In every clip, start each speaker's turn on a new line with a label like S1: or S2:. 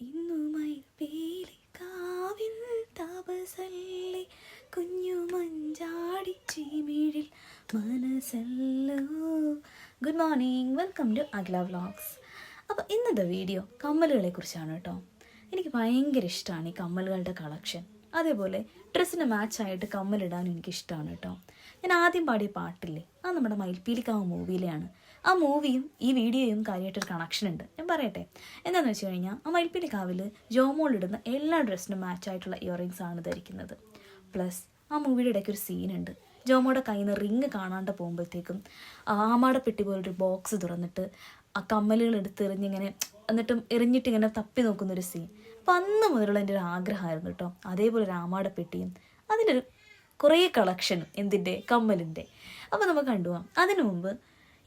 S1: കുഞ്ഞു good morning welcome to അഗ്ല vlogs അപ്പോൾ ഇന്നത്തെ വീഡിയോ കമ്മലുകളെ കുറിച്ചാണ് കേട്ടോ. എനിക്ക് ഭയങ്കര ഇഷ്ടമാണ് ഈ കമ്മലുകളുടെ കളക്ഷൻ. അതേപോലെ ഡ്രസ്സിന് മാച്ചായിട്ട് കമ്മലിടാൻ എനിക്കിഷ്ടമാണ് കേട്ടോ. ഞാൻ ആദ്യം പാടിയ പാട്ടില്ലേ? അത് നമ്മുടെ മയിൽപ്പീലിക്കാവ് മൂവിയിലെയാണ്. ആ മൂവിയും ഈ വീഡിയോയും കാര്യമായിട്ടൊരു കണക്ഷൻ ഉണ്ട്. ഞാൻ പറയട്ടെ. എന്താണെന്ന് വെച്ച് കഴിഞ്ഞാൽ ആ മയിൽപ്പീലിക്കാവിൽ ജോമോൾ ഇടുന്ന എല്ലാ ഡ്രസ്സിനും മാച്ചായിട്ടുള്ള ഇയറിങ്സ് ആണ് ധരിക്കുന്നത്. പ്ലസ് ആ മൂവിയുടെ ഇടയ്ക്ക് ഒരു സീനുണ്ട് ജോമോയുടെ കയ്യിൽ നിന്ന് റിങ് കാണാണ്ട് പോകുമ്പോഴത്തേക്കും ആമാടെ പെട്ടി പോലൊരു ബോക്സ് തുറന്നിട്ട് ആ കമ്മലുകൾ എടുത്ത് എറിഞ്ഞിങ്ങനെ എന്നിട്ടും എറിഞ്ഞിട്ട് ഇങ്ങനെ തപ്പി നോക്കുന്ന ഒരു സീൻ അപ്പം അന്ന് മുതലുള്ള എന്റെ ഒരു ആഗ്രഹമായിരുന്നു കേട്ടോ. അതേപോലെ ഒരു ആമാടെ പെട്ടിയും അതിന്റെ ഒരു കുറേ കളക്ഷനും എന്തിന്റെ കമ്മലിന്റെ. അപ്പോൾ നമുക്ക് കണ്ടുപോകാം അതിനു മുമ്പ്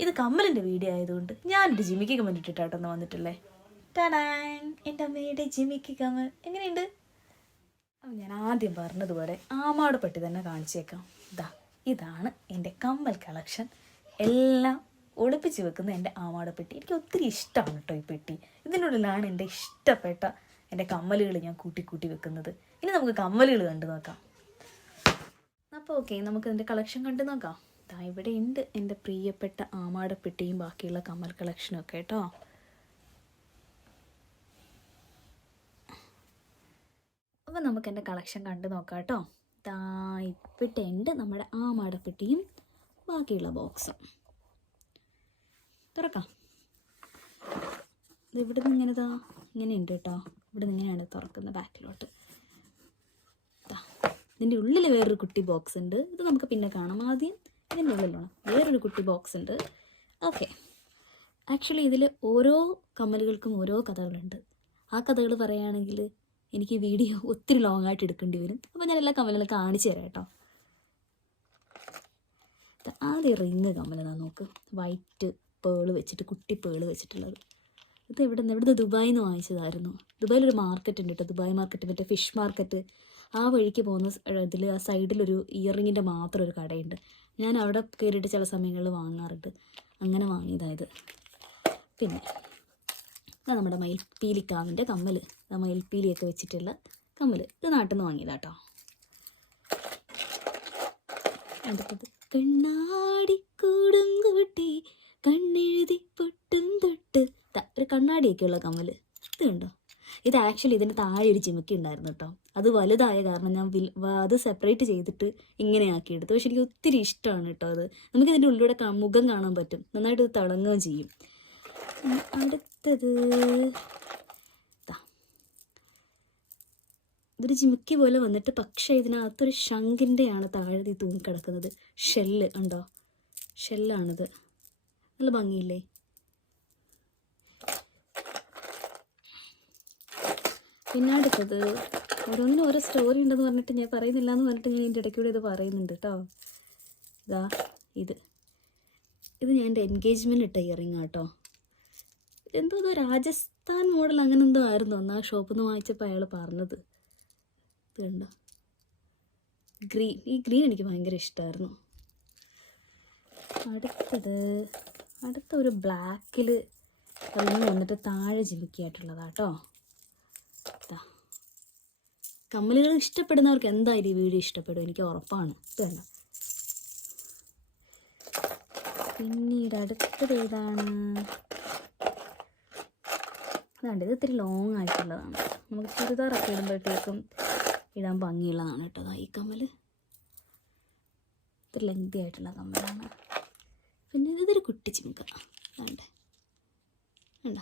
S1: ഇത് കമ്മലിന്റെ വീഡിയോ ആയതുകൊണ്ട് ഞാനൊരു ജിമിക്ക് കമ്മൽ ഇട്ടിട്ടായിട്ടൊന്ന് വന്നിട്ടില്ലേ ടാടാങ് എന്റെ അമ്മയുടെ ജിമിക്ക് കമ്മൽ. എങ്ങനെയുണ്ട്? അപ്പം ഞാൻ ആദ്യം പറഞ്ഞതുപോലെ ആമാട് പെട്ടി തന്നെ കാണിച്ചേക്കാം. ഇതാ ഇതാണ് എന്റെ കമ്മൽ കളക്ഷൻ. എല്ലാം ഒളിപ്പിച്ച് വെക്കുന്ന എന്റെ ആമാട് പെട്ടി എനിക്ക് ഒത്തിരി ഇഷ്ടമാണ് കേട്ടോ ഈ പെട്ടി. ഇതിനുള്ളിലാണ് എന്റെ ഇഷ്ടപ്പെട്ട എന്റെ കമ്മലുകൾ ഞാൻ കൂട്ടി കൂട്ടി വെക്കുന്നത്. ഇനി നമുക്ക് കമ്മലുകൾ കണ്ടു നോക്കാം. അപ്പോൾ ഓക്കെ നമുക്ക് ഇതിന്റെ കളക്ഷൻ കണ്ടു നോക്കാം. ദാ ഇവിടെ ഉണ്ട് എന്റെ പ്രിയപ്പെട്ട ആമാട പെട്ടിയും ബാക്കിയുള്ള കമ്മൽ കളക്ഷനും ഒക്കെ കേട്ടോ. അപ്പോൾ നമുക്ക് എന്റെ കളക്ഷൻ കണ്ടു നോക്കാം കേട്ടോ. ദാ ഇപ്പിട്ടുണ്ട് നമ്മുടെ ആമാടപ്പെട്ടിയും മടപ്പെട്ടിയും ബാക്കിയുള്ള ബോക്സും തുറക്കാം. ഇത് ഇവിടെ നിന്ന് ഇങ്ങനെ ദാ ഇങ്ങനെ ഉണ്ട് കേട്ടോ. ഇവിടെ നിന്ന് ഇങ്ങനെയാണ് തുറക്കുന്നത് ബാക്കിലോട്ട്. ഇതിന്റെ ഉള്ളിൽ വേറൊരു കുട്ടി ബോക്സ് ഉണ്ട് ഇത് നമുക്ക് പിന്നെ കാണാം. ആദ്യം ഇതിന്റെ ഉള്ളിലാണ് വേറൊരു കുട്ടി ബോക്സ് ഉണ്ട്. ഓക്കെ ആക്ച്വലി ഇതിൽ ഓരോ കമ്മലുകൾക്കും ഓരോ കഥകളുണ്ട്. ആ കഥകൾ പറയുകയാണെങ്കിൽ എനിക്ക് വീഡിയോ ഒത്തിരി ലോങ് ആയിട്ട് എടുക്കേണ്ടി വരും. അപ്പോൾ ഞാൻ എല്ലാ കമ്മലുകളും കാണിച്ചു തരാം കേട്ടോ. ആദ്യം റിങ് കമ്മലാണ് നോക്ക്. വൈറ്റ് പേൾ വെച്ചിട്ട് കുട്ടി പേൾ വെച്ചിട്ടുള്ളത്. ഇത് എവിടെ നിന്ന് ഇവിടുന്ന് ദുബായിൽ നിന്ന് വാങ്ങിച്ചതായിരുന്നു. ദുബായിലൊരു മാർക്കറ്റ് ഉണ്ട് കേട്ടോ. ദുബായ് മാർക്കറ്റ് മറ്റേ ഫിഷ് മാർക്കറ്റ് ആ വഴിക്ക് പോകുന്ന ഇതിൽ ആ സൈഡിലൊരു ഇയറിങ്ങിന്റെ മാത്രം ഒരു കടയുണ്ട്. ഞാൻ അവിടെ കയറിയിട്ട് ചില സമയങ്ങളിൽ വാങ്ങാറുണ്ട്. അങ്ങനെ വാങ്ങിയതായത്. പിന്നെ നമ്മുടെ മയിൽപ്പീലിക്കാവിന്റെ കമ്മൽ മയിൽപ്പീലിയൊക്കെ വെച്ചിട്ടുള്ള കമ്മൽ ഇത് നാട്ടിൽ നിന്ന് വാങ്ങിയതാട്ടോ. അടുത്തത് കണ്ണാടിക്കൂടും കൂട്ടി കണ്ണെഴുതി പൊട്ടും തൊട്ട്. ഒരു കണ്ണാടിയൊക്കെയുള്ള കമ്മൽ ഇത് കണ്ടോ? ഇത് ആക്ച്വലി ഇതിന്റെ താഴെ ഒരു ചിമുക്കി ഉണ്ടായിരുന്നു കേട്ടോ അത് വലുതായ കാരണം ഞാൻ അത് സെപ്പറേറ്റ് ചെയ്തിട്ട് ഇങ്ങനെ ആക്കിയെടുത്തു. പക്ഷെ എനിക്ക് ഒത്തിരി ഇഷ്ടമാണ് കേട്ടോ അത്. നമുക്ക് ഇതിന്റെ ഉള്ളിലൂടെ മുഖം കാണാൻ പറ്റും. നന്നായിട്ട് ഇത് തിളങ്ങുകയും ചെയ്യും. അടുത്തത്. ഇതൊരു ചിമുക്കി പോലെ വന്നിട്ട് പക്ഷേ ഇതിനകത്തൊരു ശംഖിന്റെയാണ് താഴെ ഈ തൂങ്ങിക്കിടക്കുന്നത്. ഷെല്ല് ഉണ്ടോ ഷെല്ലാണിത്. നല്ല ഭംഗിയില്ലേ? പിന്നെ അടുത്തത് ഓരോന്നിനും ഓരോ സ്റ്റോറി ഉണ്ടെന്ന് പറഞ്ഞിട്ട് ഞാൻ പറയുന്നില്ല എന്ന് പറഞ്ഞിട്ട് ഞാൻ എന്റെ ഇടയ്ക്കൂടെ ഇത് പറയുന്നുണ്ട് കേട്ടോ ഇതാ ഇത്. ഇത് ഞാൻ എന്റെ എൻഗേജ്മെന്റ് ഇട്ട ഇയറിങ് കേട്ടോ എന്തോ ഇതോ രാജസ്ഥാൻ മോഡൽ അങ്ങനെ എന്തോ ആയിരുന്നു അന്ന് ആ ഷോപ്പിൽ നിന്ന് വാങ്ങിച്ചപ്പോൾ അയാൾ പറഞ്ഞത്. ഇത് ഗ്രീൻ ഈ ഗ്രീൻ എനിക്ക് ഭയങ്കര ഇഷ്ടമായിരുന്നു അടുത്തത് അടുത്ത ഒരു ബ്ലാക്കിൽ റിങ് വന്നിട്ട് താഴെ ജിമിക്കായിട്ടുള്ളതാട്ടോ കമ്മലുകൾ ഇഷ്ടപ്പെടുന്നവർക്ക് എന്തായാലും ഈ വീഡിയോ ഇഷ്ടപ്പെടും. എനിക്ക് ഉറപ്പാണ്. കണ്ടോ? പിന്നീട് അടുത്തത് ഏതാണ്? അതാണ്ട് ഇത് ഇത്തിരി ലോങ് ആയിട്ടുള്ളതാണ്. നമുക്ക് ചുരിദാറൊക്കെ ഇടുമ്പോഴത്തേക്കും ഇടാൻ ഭംഗിയുള്ളതാണ് കേട്ടോ. ഈ കമ്മൽ ഇത്തിരി ലെങ്തി ആയിട്ടുള്ള കമ്മലാണ്. പിന്നെ ഇതൊരു കുട്ടി ചിമുക്ക. അതാണ്ട് വേണ്ട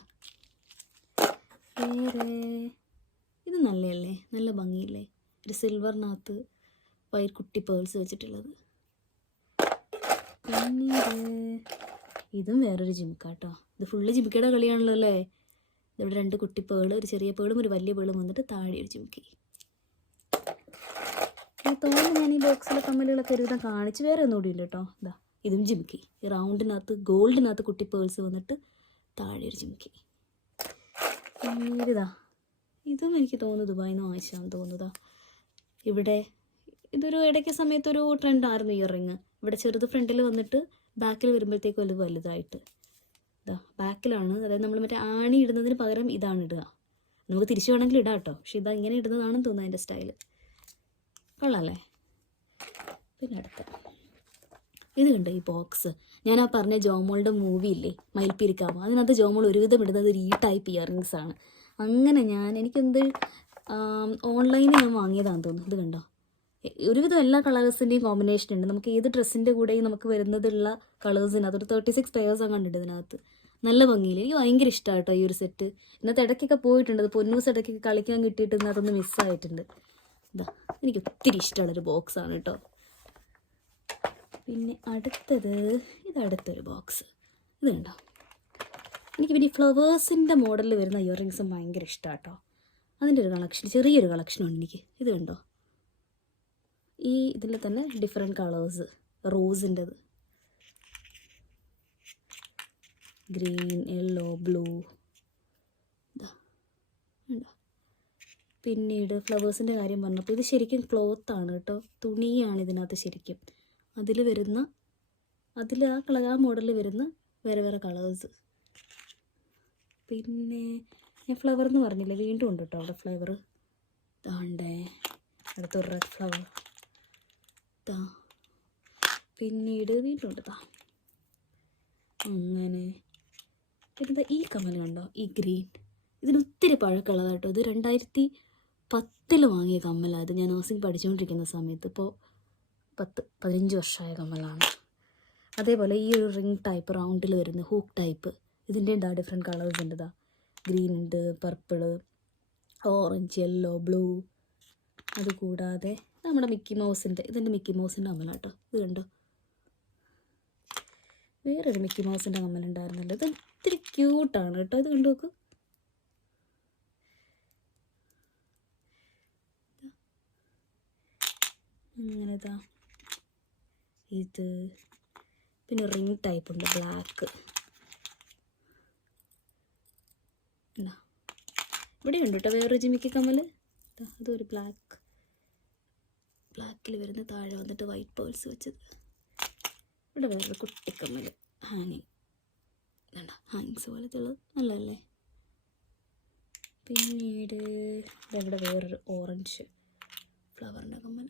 S1: വേറെ ഇത് നല്ലതല്ലേ നല്ല ഭംഗിയില്ലേ? ഒരു സിൽവറിനകത്ത് കുട്ടി പേൾസ് വെച്ചിട്ടുള്ളത്. പിന്നീട് ഇതും വേറൊരു ജിമിക്കാട്ടോ ഇത് ഫുള്ള് ജിമിക്കയുടെ കളിയാണല്ലോ അല്ലേ ഇവിടെ രണ്ട് കുട്ടി പേൾ ഒരു ചെറിയ പേളും ഒരു വലിയ പേളും വന്നിട്ട് താഴെ ഒരു ജിമിക്കി തോന്നുന്നു ഞാൻ ഈ ബോക്സിലെ കമ്മലുകളൊക്കെ ഒരുവിധം കാണിച്ച് വേറെ ഒന്നുകൂടി ഉണ്ട് കേട്ടോ ഇതാ ഇതും ജിമിക്കി ഈ റൗണ്ടിനകത്ത് ഗോൾഡിനകത്ത് കുട്ടി പേൾസ് വന്നിട്ട് താഴെ ഒരു ജിമിക്കി പിന്നീട് ഇതാ ഇതും എനിക്ക് തോന്നുന്നു ദുബായിൽ നിന്ന് വാങ്ങിച്ചാന്ന് തോന്നുന്നതാ. ഇവിടെ ഇതൊരു ഇടയ്ക്ക് സമയത്തൊരു ട്രെൻഡായിരുന്നു ട്രെൻഡായിരുന്നു ഇയറിങ് ഇവിടെ ചെറുത് ഫ്രണ്ടിൽ വന്നിട്ട് ബാക്കിൽ വരുമ്പോഴത്തേക്കും വലുത് വലുതായിട്ട്. ഇതാ ബാക്കിലാണ് അതായത് നമ്മൾ മറ്റേ ആണി ഇടുന്നതിന് പകരം ഇതാണ് ഇടുക. നമുക്ക് തിരിച്ചു വേണമെങ്കിൽ ഇടാം കേട്ടോ. പക്ഷെ ഇതാ ഇങ്ങനെ ഇടുന്നതാണെന്ന് തോന്നുന്നു അതിന്റെ സ്റ്റൈൽ കൊള്ളാമല്ലേ പിന്നെ അടുത്ത. ഇത് കണ്ടോ ഈ ബോക്സ് ഞാൻ ആ പറഞ്ഞ ജോമോളുടെ മൂവി ഇല്ലേ? മയിൽപ്പിരിക്കാമോ അതിനകത്ത് ജോമോൾ ഒരുവിധം ഇടുന്നത് ഒരു ഈ ടൈപ്പ് ഇയറിങ്സ് ആണ്. അങ്ങനെ ഞാൻ എനിക്കെന്ത് ഓൺലൈനിൽ ഞാൻ വാങ്ങിയതാണെന്ന് തോന്നുന്നു. ഇത് കണ്ടോ? ഒരുവിധം എല്ലാ കളേഴ്സിന്റെയും കോമ്പിനേഷൻ ഉണ്ട്. നമുക്ക് ഏത് ഡ്രസ്സിന്റെ കൂടെയും നമുക്ക് വരുന്നതുള്ള കളേഴ്സിനകത്ത് ഒരു തേർട്ടി സിക്സ് പെയേഴ്സ് കണ്ടിട്ട് ഇതിനകത്ത്. നല്ല ഭംഗിയിൽ എനിക്ക് ഭയങ്കര ഇഷ്ടമാണ് കേട്ടോ ഈ ഒരു സെറ്റ് ഇന്നത്തെ ഇടയ്ക്കൊക്കെ പോയിട്ടുണ്ട്. അത് പൊന്നൂസ് ഇടയ്ക്കൊക്കെ കളിക്കാൻ കിട്ടിയിട്ട് ഇന്നതൊന്ന് മിസ്സായിട്ടുണ്ട് ഇതാ എനിക്ക് ഒത്തിരി ഇഷ്ടമുള്ളൊരു ബോക്സാണ് കേട്ടോ. പിന്നെ അടുത്തത് ഇത് അടുത്തൊരു ബോക്സ് ഇതുണ്ടോ എനിക്ക് പിന്നെ ഈ ഫ്ലവേഴ്സിന്റെ മോഡലിൽ വരുന്ന ഇയറിങ്സും ഭയങ്കര ഇഷ്ടമാണ് കേട്ടോ അതിന്റെ ഒരു കളക്ഷൻ ചെറിയൊരു കളക്ഷനുണ്ട് എനിക്ക്. ഇത് കണ്ടോ? ഈ ഇതിൽ തന്നെ ഡിഫറെന്റ് കളേഴ്സ് റോസിന്റെത് ഗ്രീൻ യെല്ലോ ബ്ലൂ പിന്നീട് ഫ്ലവേഴ്സിന്റെ കാര്യം പറഞ്ഞപ്പോൾ ഇത് ശരിക്കും ക്ലോത്താണ് കേട്ടോ. തുണിയാണ് ഇതിനകത്ത് ശരിക്കും. അതിൽ വരുന്ന അതിൽ ആ കള ആ മോഡലിൽ വരുന്ന വേറെ വേറെ കളേഴ്സ് പിന്നെ ഞാൻ ഫ്ലവർ എന്ന് പറഞ്ഞില്ലേ? വീണ്ടും ഉണ്ട് കേട്ടോ അവിടെ ഫ്ലവർ ഇതാണ്ടേ അടുത്തൊരു റെഡ് ഫ്ലവർ താ പിന്നീട് വീണ്ടും ഉണ്ട് താ അങ്ങനെ. പിന്നെ ഈ കമൽ കണ്ടോ? ഈ ഗ്രീൻ. ഇതിന് ഒത്തിരി പഴക്കമുള്ളതാണ് കേട്ടോ ഇത് രണ്ടായിരത്തി പത്തിൽ വാങ്ങിയ കമ്മലാണ് ഇത് ഞാൻ നഴ്സിംഗ് പഠിച്ചുകൊണ്ടിരിക്കുന്ന സമയത്ത്. ഇപ്പോൾ പത്ത് പതിനഞ്ച് വർഷമായ കമ്മലാണ്. അതേപോലെ ഈ ഒരു റിംഗ് ടൈപ്പ് റൗണ്ടിൽ വരുന്ന ഹൂക്ക് ടൈപ്പ്. ഇതിന്റെ ഇതാ ഡിഫറെന്റ് കളേഴ്സ് ഉണ്ട് ഇതാ ഗ്രീൻ ഉണ്ട് പർപ്പിൾ ഓറഞ്ച് യെല്ലോ ബ്ലൂ അതുകൂടാതെ നമ്മുടെ മിക്കി മൗസിന്റെ ഇതിന്റെ മിക്കി മൗസിന്റെ കമ്മലാട്ടോ ഇത് കണ്ടോ? വേറൊരു മിക്കി മൗസിന്റെ കമ്മലുണ്ടായിരുന്നല്ലോ ഇത് ഒത്തിരി ക്യൂട്ടാണ് കേട്ടോ. ഇത് കണ്ടു നോക്ക്. അങ്ങനെതാ ഇത് പിന്നെ റിംഗ് ടൈപ്പ് ഉണ്ട്. ബ്ലാക്ക് ഇവിടെ ഉണ്ട് കേട്ടോ വേറൊരു ജിമിക്ക് കമ്മൽ അതൊരു ബ്ലാക്ക് ബ്ലാക്കിൽ വരുന്ന താഴെ വന്നിട്ട് വൈറ്റ് പേൾസ് വെച്ചത്. ഇവിടെ വേറൊരു കുട്ടിക്കമ്മൽ ഹാങ്ങിങ് വേണ്ട ഹാങ്ങിങ്സ് പോലത്തെ ഉള്ളത് നല്ലതല്ലേ? പിന്നീട് ഇവിടെ വേറൊരു ഓറഞ്ച് ഫ്ലവറിന്റെ കമ്മൽ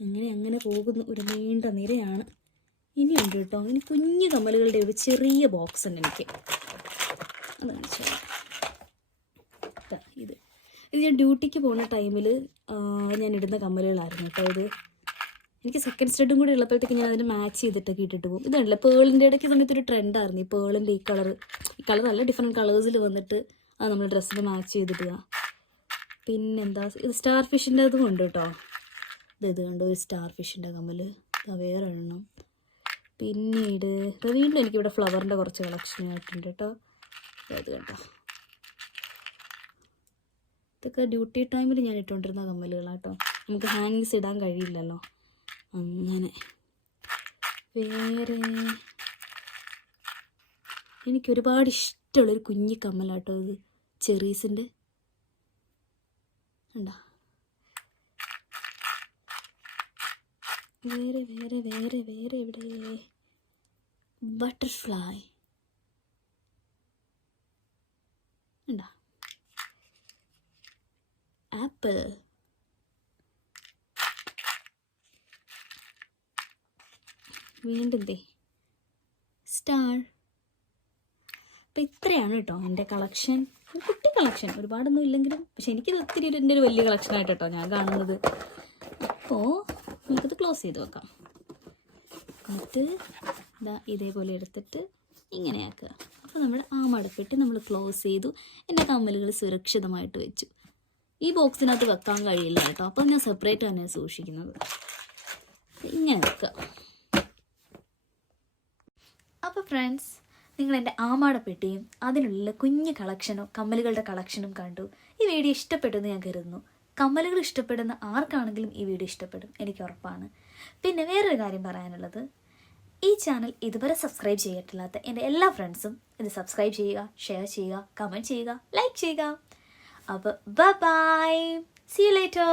S1: അങ്ങനെ അങ്ങനെ പോകുന്ന ഒരു നീണ്ട നിരയാണ്. ഇനിയുണ്ട് കേട്ടോ ഇനി കുഞ്ഞു കമ്മലുകളുടെ ഒരു ചെറിയ ബോക്സ് ഉണ്ട് എനിക്ക്. അത് കാണിച്ചു ഇത്. ഇത് ഞാൻ ഡ്യൂട്ടിക്ക് പോകുന്ന ടൈമിൽ ഞാൻ ഇടുന്ന കമ്മലുകളായിരുന്നു കേട്ടോ ഇത്. എനിക്ക് സെക്കൻഡ് സ്റ്റഡും കൂടി ഉള്ളപ്പോഴത്തേക്ക് ഞാൻ അതിന് മാച്ച് ചെയ്തിട്ടൊക്കെ ഇട്ടിട്ട് പോകും. ഇതാണല്ലേ പേളിന്റെ ഇടയ്ക്ക് സമയത്ത് ഒരു ട്രെൻഡായിരുന്നു ഈ പേളിന്റെ ഈ കളർ ഈ കളർ നല്ല ഡിഫറെന്റ് കളേഴ്സിൽ വന്നിട്ട് അത് നമ്മൾ ഡ്രസ്സിൽ മാച്ച് ചെയ്തിടുക. പിന്നെന്താ ഇത് സ്റ്റാർ ഫിഷിന്റെ അതും ഉണ്ട് കേട്ടോ. ഇത് ഇത് കണ്ടു ഒരു സ്റ്റാർ ഫിഷിന്റെ കമ്മൽ വേറെ എണ്ണം പിന്നീട് വീണ്ടും എനിക്കിവിടെ ഫ്ലവറിന്റെ കുറച്ച് കളക്ഷൻ ആയിട്ടുണ്ട് കേട്ടോ. ഇത് കണ്ടോ. ഇതൊക്കെ ഡ്യൂട്ടി ടൈമിൽ ഞാൻ ഇട്ടുകൊണ്ടിരുന്ന കമ്മലുകളാട്ടോ നമുക്ക് ഹാങ്സ് ഇടാൻ കഴിയില്ലല്ലോ. അങ്ങനെ. വേറെ. എനിക്ക് ഒരുപാട് ഇഷ്ടമുള്ളൊരു കുഞ്ഞി കമ്മലാട്ടോ ഇത്. ചെറീസിന്റെ ഉണ്ടോ വേറെ വേറെ വേറെ വേറെ എവിടെ ബട്ടർഫ്ലൈ ഉണ്ടോ ആപ്പിൾ വീണ്ടും ദേ. സ്റ്റാർ അപ്പം ഇത്രയാണ് കേട്ടോ എന്റെ കളക്ഷൻ കുട്ടി കളക്ഷൻ ഒരുപാടൊന്നും ഇല്ലെങ്കിലും പക്ഷെ എനിക്കിത് ഒത്തിരി എന്റെ ഒരു വലിയ കളക്ഷനായിട്ട് കേട്ടോ ഞാൻ കാണുന്നത്. അപ്പോൾ നമുക്കിത് ക്ലോസ് ചെയ്ത് വെക്കാം. എന്നിട്ട് ഇതാ ഇതേപോലെ എടുത്തിട്ട് ഇങ്ങനെ ആക്കുക. അപ്പോൾ നമ്മൾ ആ മടക്കിട്ട് നമ്മൾ ക്ലോസ് ചെയ്തു. എന്റെ കമ്മലുകൾ സുരക്ഷിതമായിട്ട് വെച്ചു. ഈ ബോക്സിനകത്ത് വെക്കാൻ കഴിയില്ല കേട്ടോ. അപ്പം ഞാൻ സെപ്പറേറ്റ് തന്നെ സൂക്ഷിക്കുന്നത്. ഇങ്ങനെ വെക്കുക അപ്പോൾ ഫ്രണ്ട്സ് നിങ്ങൾ എന്റെ ആമാടപ്പെട്ടിയും അതിനുള്ള കുഞ്ഞ് കളക്ഷനും കമ്മലുകളുടെ കളക്ഷനും കണ്ടു. ഈ വീഡിയോ ഇഷ്ടപ്പെട്ടെന്ന് ഞാൻ കരുതുന്നു. കമ്മലുകൾ ഇഷ്ടപ്പെടുന്ന ആർക്കാണെങ്കിലും ഈ വീഡിയോ ഇഷ്ടപ്പെടും. എനിക്ക് ഉറപ്പാണ്. പിന്നെ വേറൊരു കാര്യം പറയാനുള്ളത്. ഈ ചാനൽ ഇതുവരെ സബ്സ്ക്രൈബ് ചെയ്തിട്ടില്ലാത്ത എന്റെ എല്ലാ ഫ്രണ്ട്സും ഇത് സബ്സ്ക്രൈബ് ചെയ്യുക ഷെയർ ചെയ്യുക കമന്റ് ചെയ്യുക ലൈക്ക് ചെയ്യുക. അപ്പോൾ ബൈ സി യു ലേറ്റർ